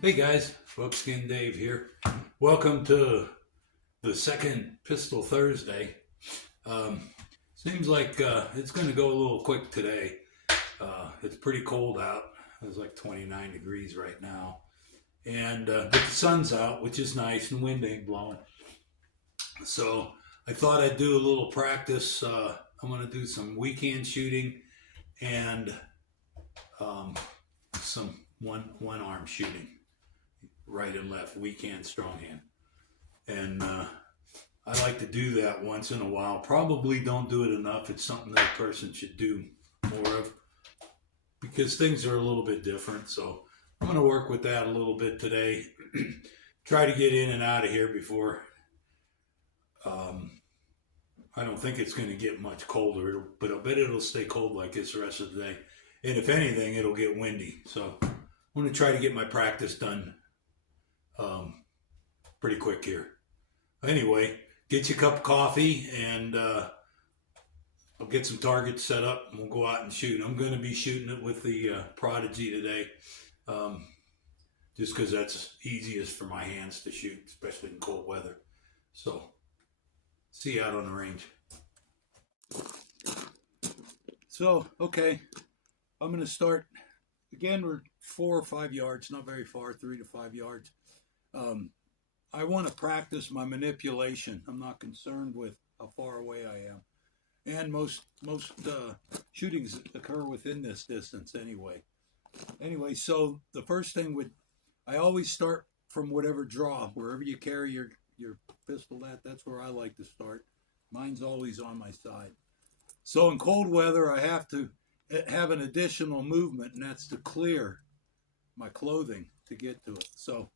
Hey guys, Buckskin Dave here. Welcome to the second Pistol Thursday. Um, Seems like it's going to go a little quick today. It's pretty cold out. It's like 29 degrees right now. But the sun's out, which is nice, and wind ain't blowing. So I thought I'd do a little practice. I'm going to do some weekend shooting and some one arm shooting, right and left, weak hand, strong hand. And I like to do that once in a while. Probably don't do it enough. It's something that a person should do more of because things are a little bit different. So I'm going to work with that a little bit today. Try to get in and out of here before. I don't think it's going to get much colder, but I bet it'll stay cold like this the rest of the day. And if anything, it'll get windy. So I'm going to try to get my practice done pretty quick here. Anyway, get you a cup of coffee and I'll get some targets set up and we'll go out and shoot. I'm going to be shooting it with the Prodigy today, just because that's easiest for my hands to shoot, especially in cold weather. So, see you out on the range. So, okay, I'm going to start. Again, we're 4 or 5 yards, not very far, 3 to 5 yards. I want to practice my manipulation. I'm not concerned with how far away I am. And most shootings occur within this distance anyway. Anyway, so the first thing I always start from whatever draw, wherever you carry your pistol at, that's where I like to start. Mine's always on my side. So in cold weather, I have to have an additional movement, and that's to clear my clothing to get to it. So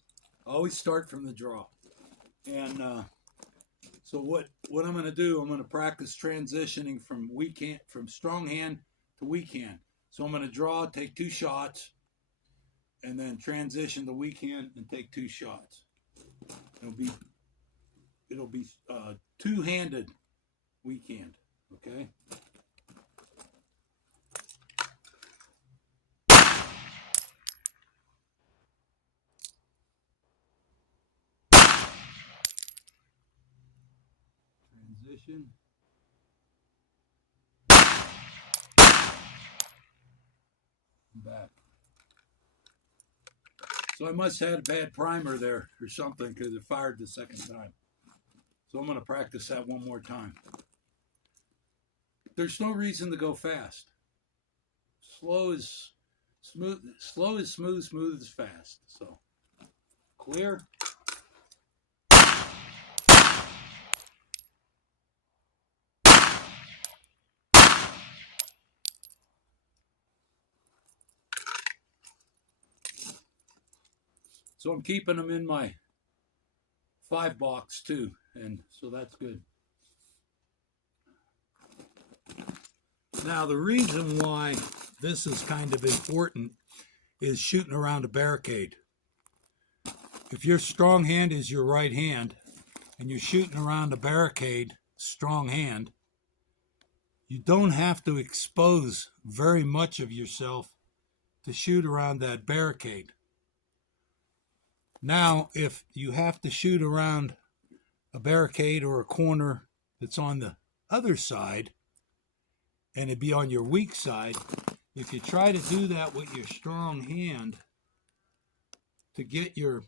I always start from the draw. And so what I'm going to do, I'm going to practice transitioning from strong hand to weak hand. So I'm going to draw, take 2 shots, and then transition to weak hand and take 2 shots. It'll be two-handed weak hand, okay? Transition. Back. So I must have had a bad primer there or something because it fired the second time. So I'm going to practice that one more time. There's no reason to go fast. Slow is smooth, smooth is fast. So clear. So I'm keeping them in my 5 box too, and so that's good. Now the reason why this is kind of important is shooting around a barricade. If your strong hand is your right hand and you're shooting around a barricade, strong hand, you don't have to expose very much of yourself to shoot around that barricade. Now, if you have to shoot around a barricade or a corner that's on the other side, and it'd be on your weak side, if you try to do that with your strong hand to get your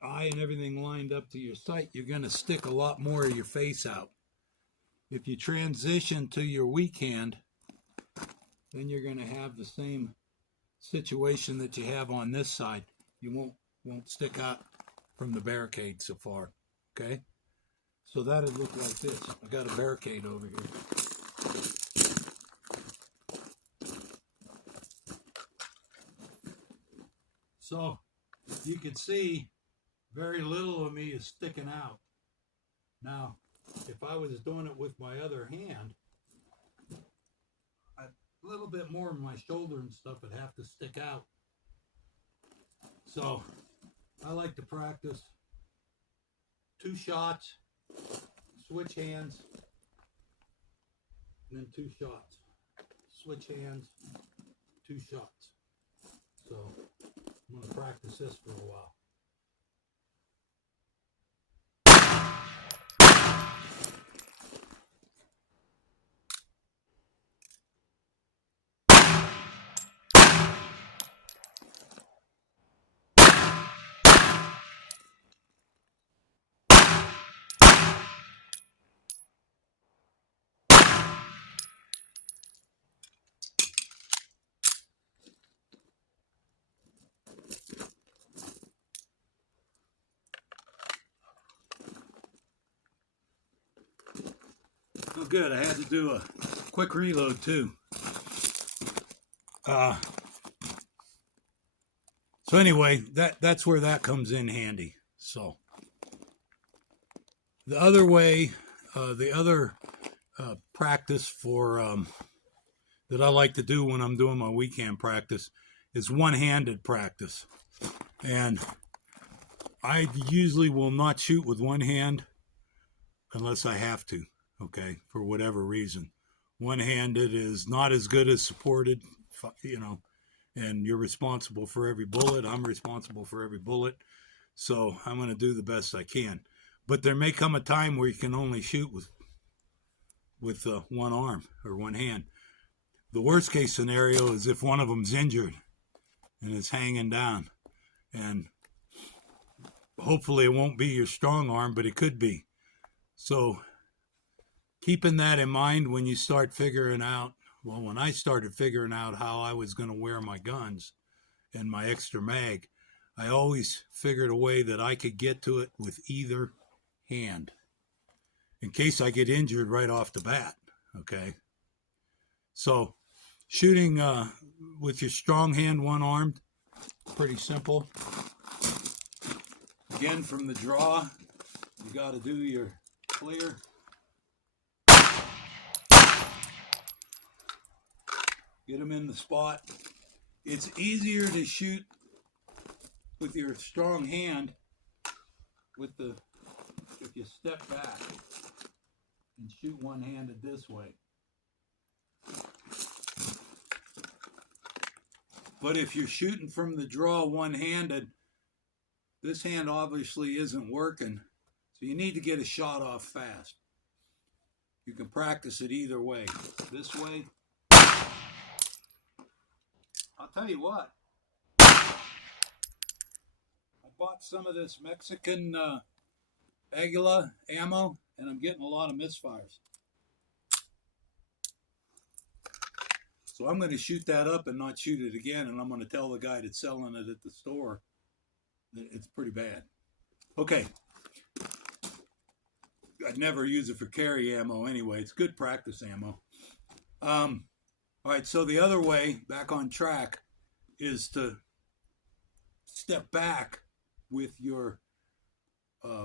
eye and everything lined up to your sight, you're going to stick a lot more of your face out. If you transition to your weak hand, then you're going to have the same situation that you have on this side. You won't stick out from the barricade so far, okay? So that'd look like this. I got a barricade over here. So you can see very little of me is sticking out. Now, if I was doing it with my other hand, a little bit more of my shoulder and stuff would have to stick out. So I like to practice 2 shots, switch hands, and then 2 shots. Switch hands, 2 shots. So I'm going to practice practice this for a while. Oh, good. I had to do a quick reload too. So anyway, that's where that comes in handy. So the other way, the other practice for that I like to do when I'm doing my weekend practice is one-handed practice, and I usually will not shoot with one hand unless I have to. Okay, for whatever reason. One-handed is not as good as supported, you know, and you're responsible for every bullet. I'm responsible for every bullet. So I'm going to do the best I can. But there may come a time where you can only shoot with one arm or one hand. The worst case scenario is if one of them's injured and it's hanging down. And hopefully it won't be your strong arm, but it could be. So keeping that in mind when you start figuring out, well, when I started figuring out how I was going to wear my guns and my extra mag, I always figured a way that I could get to it with either hand in case I get injured right off the bat. Okay. So shooting with your strong hand, one-armed, pretty simple. Again, from the draw, you got to do your clear. Get them in the spot. It's easier to shoot with your strong hand if you step back and shoot one-handed this way. But if you're shooting from the draw one-handed, this hand obviously isn't working, so you need to get a shot off fast. You can practice it either way. This way. I'll tell you what, I bought some of this Mexican Aguila ammo, and I'm getting a lot of misfires. So I'm going to shoot that up and not shoot it again, and I'm going to tell the guy that's selling it at the store that it's pretty bad. Okay. I'd never use it for carry ammo anyway. It's good practice ammo. All right, so the other way, back on track, is to step back with your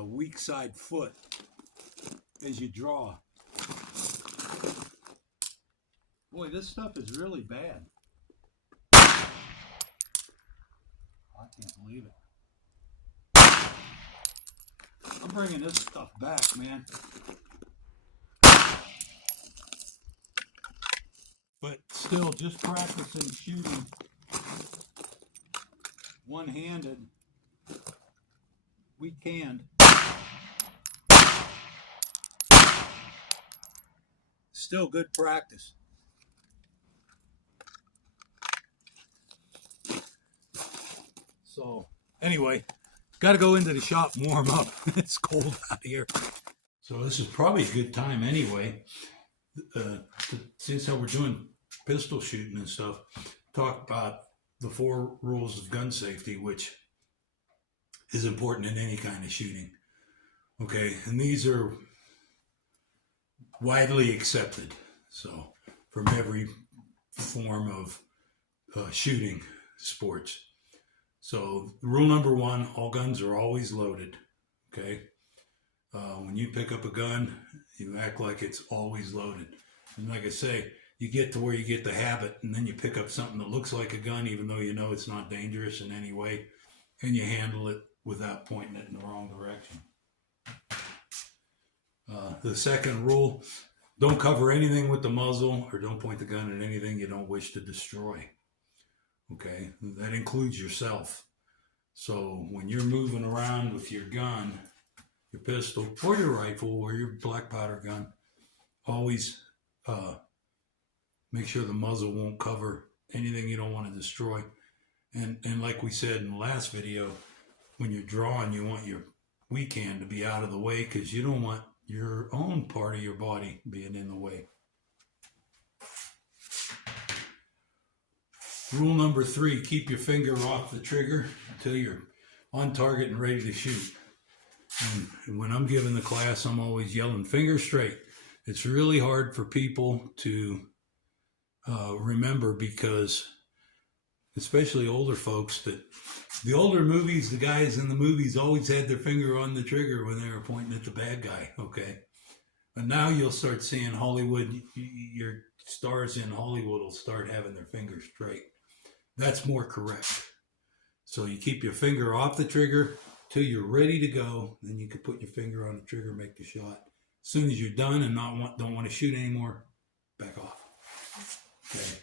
weak side foot as you draw. Boy, this stuff is really bad. I can't believe it. I'm bringing this stuff back, man. But still, just practicing shooting one-handed, weak hand. Still good practice. So, anyway, got to go into the shop and warm up. It's cold out here. So this is probably a good time anyway, since we're doing pistol shooting and stuff, talk about the 4 rules of gun safety, which is important in any kind of shooting. Okay, and these are widely accepted. So from every form of shooting sports. So rule number 1, all guns are always loaded. Okay. When you pick up a gun, you act like it's always loaded. And like I say, you get to where you get the habit, and then you pick up something that looks like a gun, even though you know it's not dangerous in any way, and you handle it without pointing it in the wrong direction. The second rule, don't cover anything with the muzzle, or don't point the gun at anything you don't wish to destroy. Okay, that includes yourself. So when you're moving around with your gun, your pistol or your rifle or your black powder gun, always make sure the muzzle won't cover anything you don't want to destroy. And like we said in the last video, when you're drawing, you want your weak hand to be out of the way because you don't want your own part of your body being in the way. Rule number 3, keep your finger off the trigger until you're on target and ready to shoot. And when I'm giving the class, I'm always yelling, finger straight. It's really hard for people to remember because, especially older folks, that the older movies, the guys in the movies always had their finger on the trigger when they were pointing at the bad guy, okay? But now you'll start seeing Hollywood, your stars in Hollywood will start having their fingers straight. That's more correct. So you keep your finger off the trigger till you're ready to go. Then you can put your finger on the trigger, make the shot. As soon as you're done and don't want to shoot anymore, back off. Okay.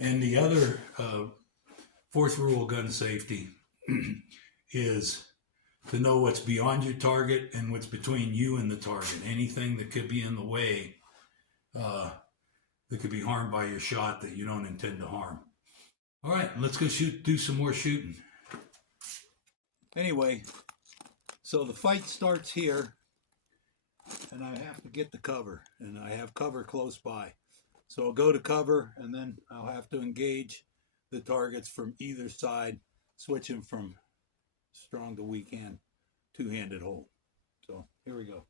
And the other fourth rule of gun safety is to know what's beyond your target and what's between you and the target. Anything that could be in the way that could be harmed by your shot that you don't intend to harm. All right, let's go do some more shooting. Anyway, so the fight starts here, and I have to get the cover, and I have cover close by. So I'll go to cover, and then I'll have to engage the targets from either side, switching from strong to weak hand, two-handed hold. So here we go.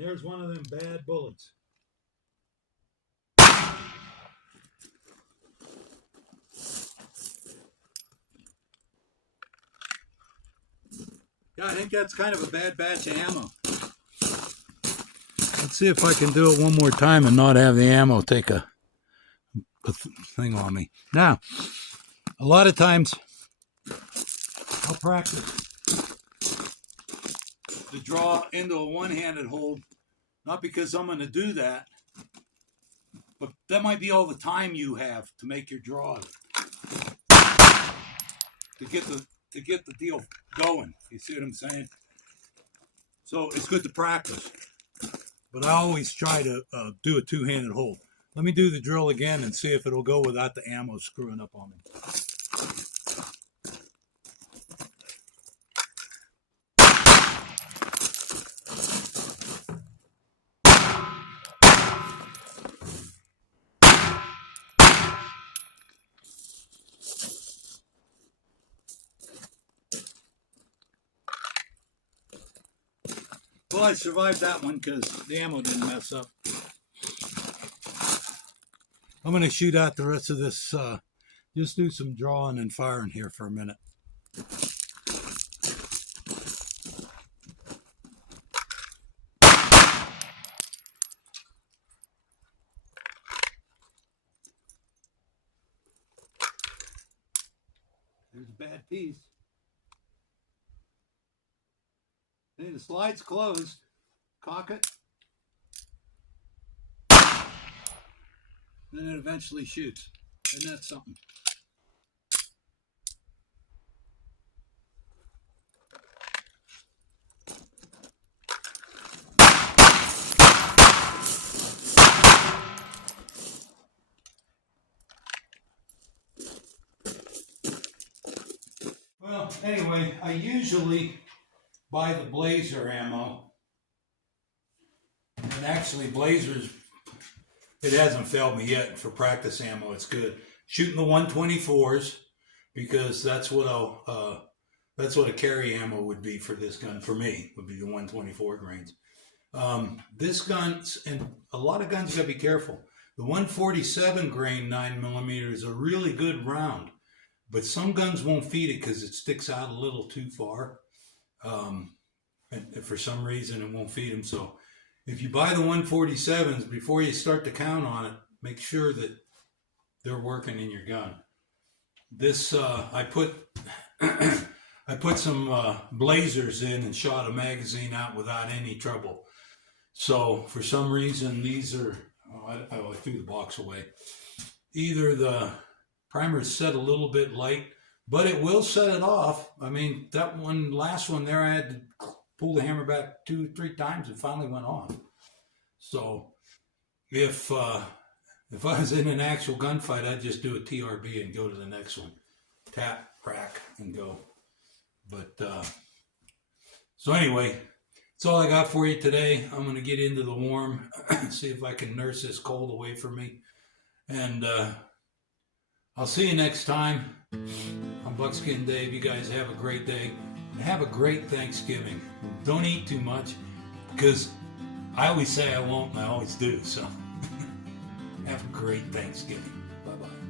There's one of them bad bullets. Yeah, I think that's kind of a bad batch of ammo. Let's see if I can do it one more time and not have the ammo take a thing on me. Now, a lot of times I'll practice to draw into a one-handed hold, not because I'm going to do that, but that might be all the time you have to make your draws, to get the deal going. You see what I'm saying? So it's good to practice, but I always try to do a two-handed hold. Let me do the drill again and see if it'll go without the ammo screwing up on me. Well, I survived that one because the ammo didn't mess up. I'm going to shoot out the rest of this, just do some drawing and firing here for a minute. There's a bad piece. See, the slide's closed. Cock it. Then it eventually shoots. Isn't that something? Well, anyway, I usually buy the Blazer ammo. And actually, Blazers, it hasn't failed me yet. For practice ammo, it's good. Shooting the 124s because that's what that's what a carry ammo would be for this gun. For me, would be the 124 grains. This gun, and a lot of guns, you gotta be careful. The 147 grain 9mm is a really good round, but some guns won't feed it because it sticks out a little too far. And for some reason it won't feed them. So if you buy the 147s, before you start to count on it, make sure that they're working in your gun. This I put I put some blazers in and shot a magazine out without any trouble. So for some reason these are, I threw the box away. Either the primer's set a little bit light, but it will set it off. I mean, that last one there, I had to pull the hammer back 2-3 times and finally went off. So if I was in an actual gunfight, I'd just do a TRB and go to the next one. Tap, crack, and go. But, so anyway, that's all I got for you today. I'm going to get into the warm, see if I can nurse this cold away from me. And I'll see you next time. I'm Buckskin Dave. You guys have a great day. And have a great Thanksgiving. Don't eat too much, because I always say I won't, and I always do. So have a great Thanksgiving. Bye-bye.